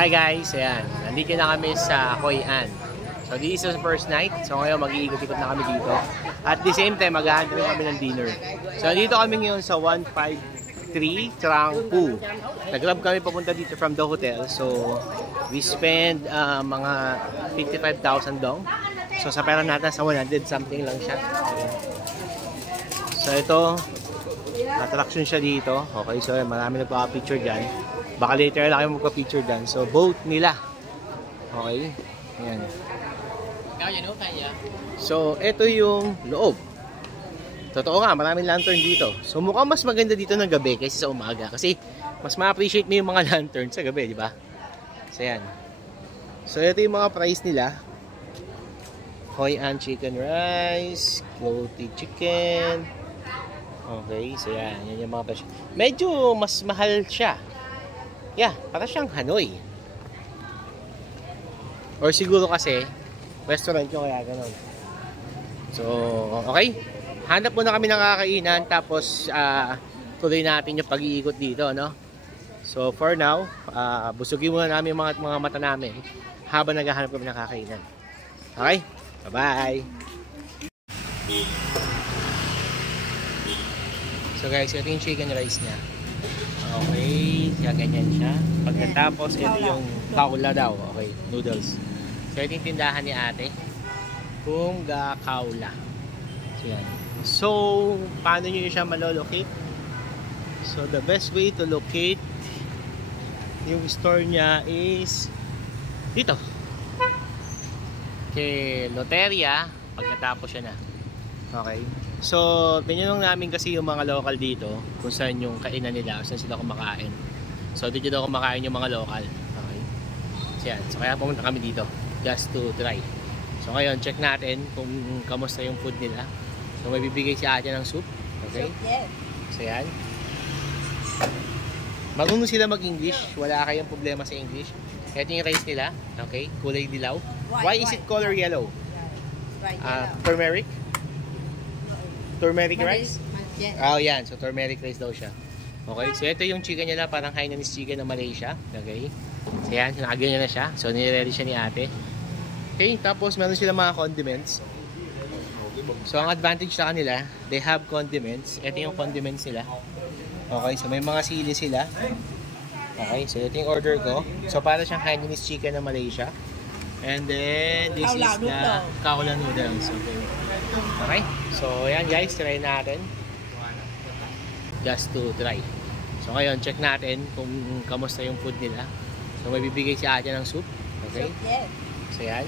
Hi guys, ayan. Nandito na kami sa Hoi An. So this is the first night. So ngayon mag-iikot-ikot na kami dito. At the same time, mag-aantay rin kami ng dinner. So dito kami ngayon sa 153 Trang Pu. Nag-grab kami papunta dito from the hotel. So we spend mga 55,000 dong. So sa pera natin sa 100 something lang siya. So ito, attraction siya dito. Okay, so marami nagpa-picture dyan. Baka later lang kayo magpa-picture dyan. So boat nila. Okay, ayan. So ito yung loob. Totoo nga, maraming lantern dito. So mukhang mas maganda dito ng gabi kaysa sa umaga. Kasi mas ma-appreciate mo yung mga lantern sa gabi, di ba? So ayan. So ito yung mga price nila. Hoi An chicken rice, floaty chicken. Okay, so yan. Yan yung mga price. Medyo mas mahal siya. Yeah, para siyang Hanoi. Or siguro kasi restaurant yung kaya ganun. So, okay. Hanap muna kami ng kakainan tapos tuloy natin yung pag-iikot dito, no? So, for now, busugin muna namin yung mga mata namin habang naghahanap kami ng kakainan. Okay? Bye-bye! So guys, ito yung chicken rice niya. Okay, siya ganyan siya. Pagkatapos, ito yung kaula daw. Okay, noodles. So ito yung tindahan ni ate. Kung ga kaula. So yan. So, paano nyo siya malolocate? So the best way to locate yung store niya is dito. Kay Loteria, pagkatapos siya na. Okay. So, pinunong namin kasi yung mga local dito kung saan yung kainan nila, kung saan sila kumakain. So, dito daw kumakain yung mga local. Okay. So, yan. So, kaya pumunta kami dito just to try. So, ngayon, check natin kung kamusta yung food nila. So, may bibigay si ate ng soup. Okay. So, yan. Marunong sila mag-English. Wala kayong problema sa English. Ito yung rice nila. Okay. Kulay dilaw. Why is it color yellow? Turmeric? Turmeric rice? Oh, yan. So, turmeric rice daw siya. Okay. So, ito yung chicken nila. Parang Hainanese chicken ng Malaysia. Okay. So, yan. Nakaganyan na siya. So, nire-ready siya ni ate. Okay. Tapos, meron sila mga condiments. So, ang advantage sa kanila, they have condiments. Ito yung condiments nila. Okay. So, may mga sili sila. Okay. So, ito yung order ko. So, para siyang Hainanese chicken ng Malaysia. And then, this is the kaula noodles. Okay. Okay. So, ayan guys, try natin. Just to try. So, ngayon, check natin kung kamusta yung food nila. So, may bibigay si ate ng soup. Okay. So, ayan.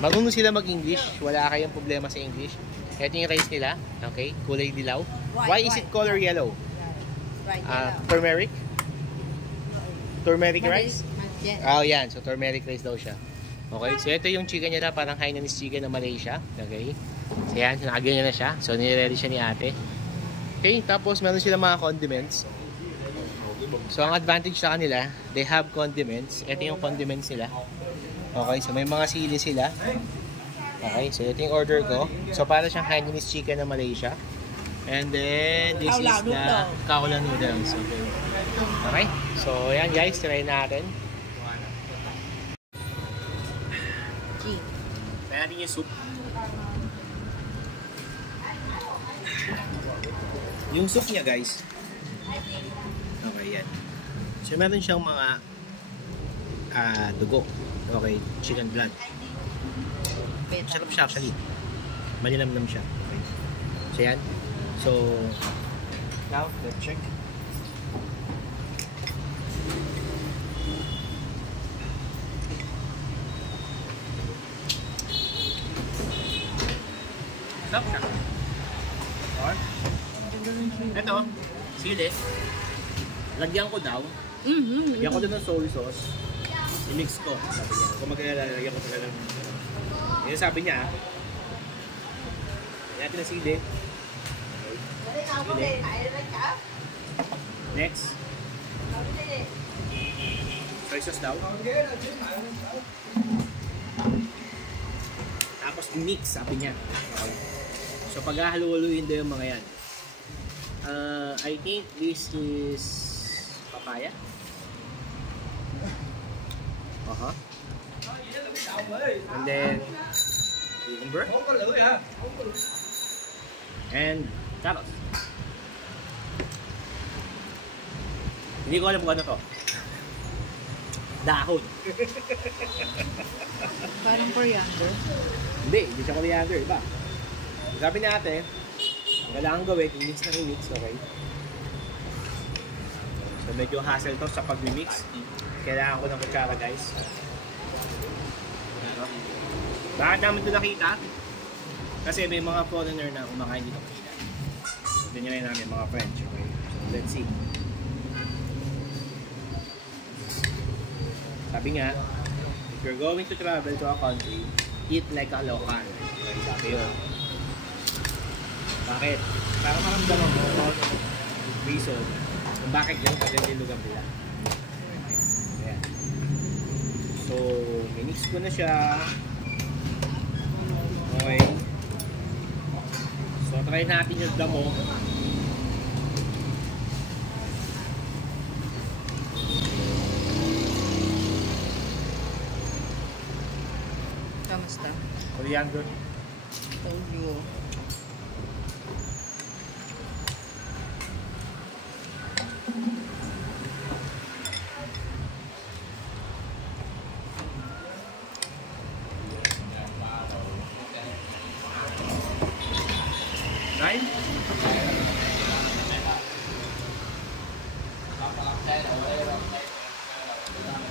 Marunong sila mag-English. Wala kayong problema sa English. Ito yung rice nila. Okay. Kulay dilaw. Why is it color yellow? Turmeric? Turmeric rice? Oh, yan. So, turmeric rice daw siya. Okay. So, ito yung chicken nila. Parang Hainanese chicken ng Malaysia. Okay. So, yan. So, nakaganyan na siya. So, nire-ready siya ni ate. Okay. Tapos, meron sila mga condiments. So, ang advantage sa kanila, they have condiments. Ito yung condiments nila. Okay. So, may mga sili sila. Okay. So, ito yung order ko. So, para siyang Hainanese chicken ng Malaysia. And then, this is the kaula noodles. Okay. Okay. So, yan guys. Try natin. Kaya natin yung soup. Yung soup niya guys. Okay, yan. So meron siyang mga dugo. Okay, chicken blood. Sarap siya actually. Malinamnam siya. Okay. So yan. So now, let's check. Sarap siya. Okay. Ito, sili. Lagyan ko daw. Lagyan ko daw ng soy sauce. I-mix ko. Sabi niya. Kung maglalagyan ko talaga ng... Yan sabi niya. Lagyan natin ng sili. Sili. Next. Soy sauce daw. Tapos i-mix, sabi niya. Okay. So pag-halo-haloin daw yung mga yan. I think this is papaya. And then cucumber. And carrots. Hindi ko alam kung ano to. Dahon. Parang coriander. Hindi siya coriander, iba. Sabi ni ate, ang kailangan gawin, i-mix na i-mix, okay? So medyo hassle to sa pag-mix. Kailangan ko ng kutsara, guys. Bakit namin ito nakita? Kasi may mga foreigner na kumakain dito kanina. So dinyan namin mga French, okay? So let's see. Sabi nga, if you're going to travel to a country, eat like a local. Okay, sabi yun. Bakit? Para maramdaman mo kung reason kung bakit yung kaganda yung lugar nila. Ayan. So, minix ko na siya. Okay. So, try natin yung damo. Kamusta? Coriander. Told you. Nine?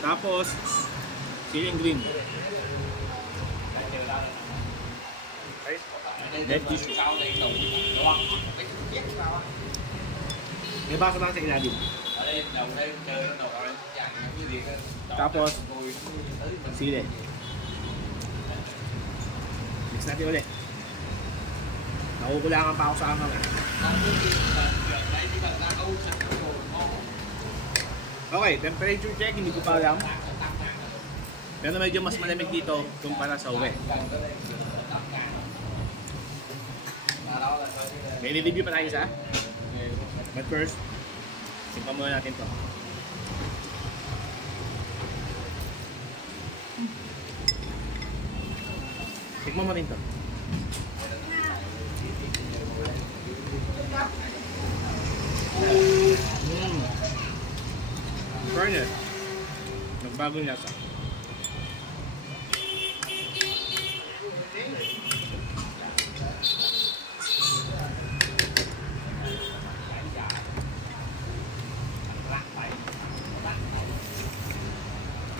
Tapos, siling green. Left tissue. May baso lang sa ilalim. Tapos, sili. Mix natin ulit. Nakukulangan pa ako sa angang. Okay, temperature check, hindi ko pa alam. Pero medyo mas malamig dito kumpara sa uwi. May review pa tayo isa. But first, simpan muna natin to. Tikman mo rin to. Fairness, nagbagong lasa.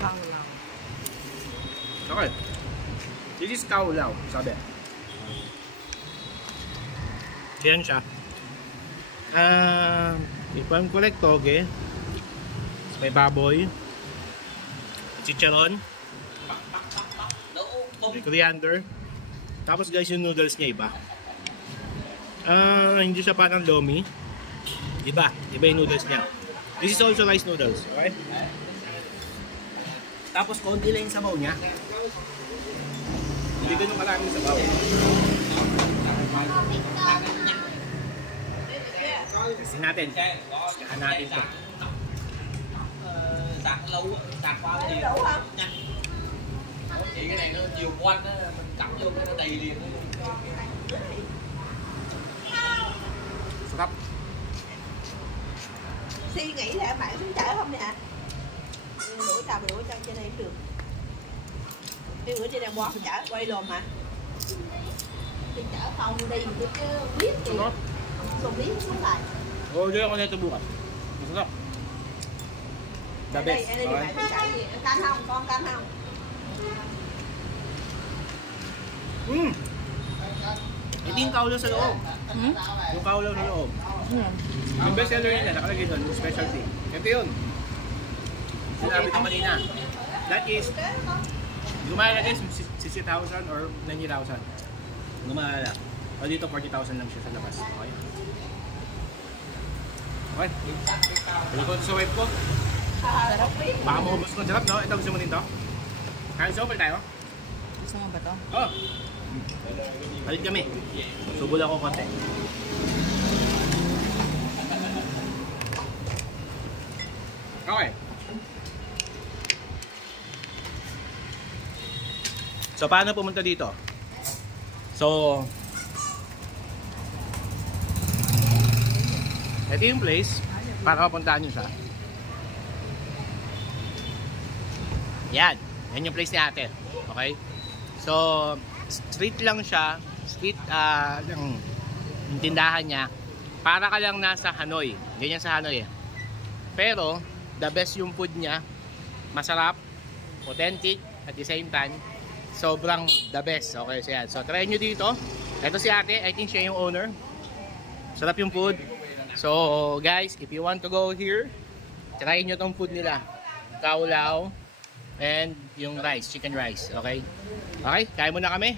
Kaulaw. Okay. This is kaulaw, sabi. Yan siya. If I'm correct, toge. May baboy. Chicharon. May coriander. Tapos guys, yung noodles niya iba. Hindi siya parang lomi. Iba yung noodles niya. This is also rice noodles, okay? Tapos konti lang yung sabaw niya. Hindi ganun karaming sabaw. Testing natin. Testing natin ito. Sạc lâu, sạc qua nhiều nhanh. Chỉ cái này nó nhiều quanh á, mình cắm vô cái nó đầy liền. Sarap. Suy nghĩ là bạn xuống chợ không nè? Đuổi tao đuổi cho trên đây cũng được. Cái bữa trên đây bó chợ quay lồn mà. Trên chợ không đi được chứ biết thì không biết xuống lại. Oh, dyan ako na ito bukas. Masarap. The best. Đây bạn xuống chợ gì? Ăn canh không? Con canh không? Ito yung kaulaw sa loob. Yung kaulaw sa loob. Yung best seller nila, nakalagay doon, yung specialty. Ito yun. Sinabi ko kanina. That is, hindi ko maalala guys, 60,000 or 90,000. Hindi ko maalala. O dito, 40,000 lang siya sa labas. Okay? Okay. Pili ko sa wife ko. Sarap. Baka maubos ko. Sarap, no? Ito, gusto mo din to? Kain sa tayo? Gusto mo ba to? Oo. Palit kami. Subol ako konti. Okay. So, paano pumunta dito? So, ito yung place para mapuntahan nyo siya. Yan. Yan yung place ni ate. Okay? So, street lang siya. Street, yung tindahan niya. Para ka lang nasa Hanoi. Ganyan sa Hanoi eh. Pero, the best yung food niya. Masarap, authentic, at the same time, sobrang the best. Okay, so yan. So, try nyo dito. Ito si ate. I think siya yung owner. Sarap yung food. So, guys, if you want to go here, try nyo tong food nila. Kaulao and yung rice, chicken rice. Okay? Okay, kain muna kami.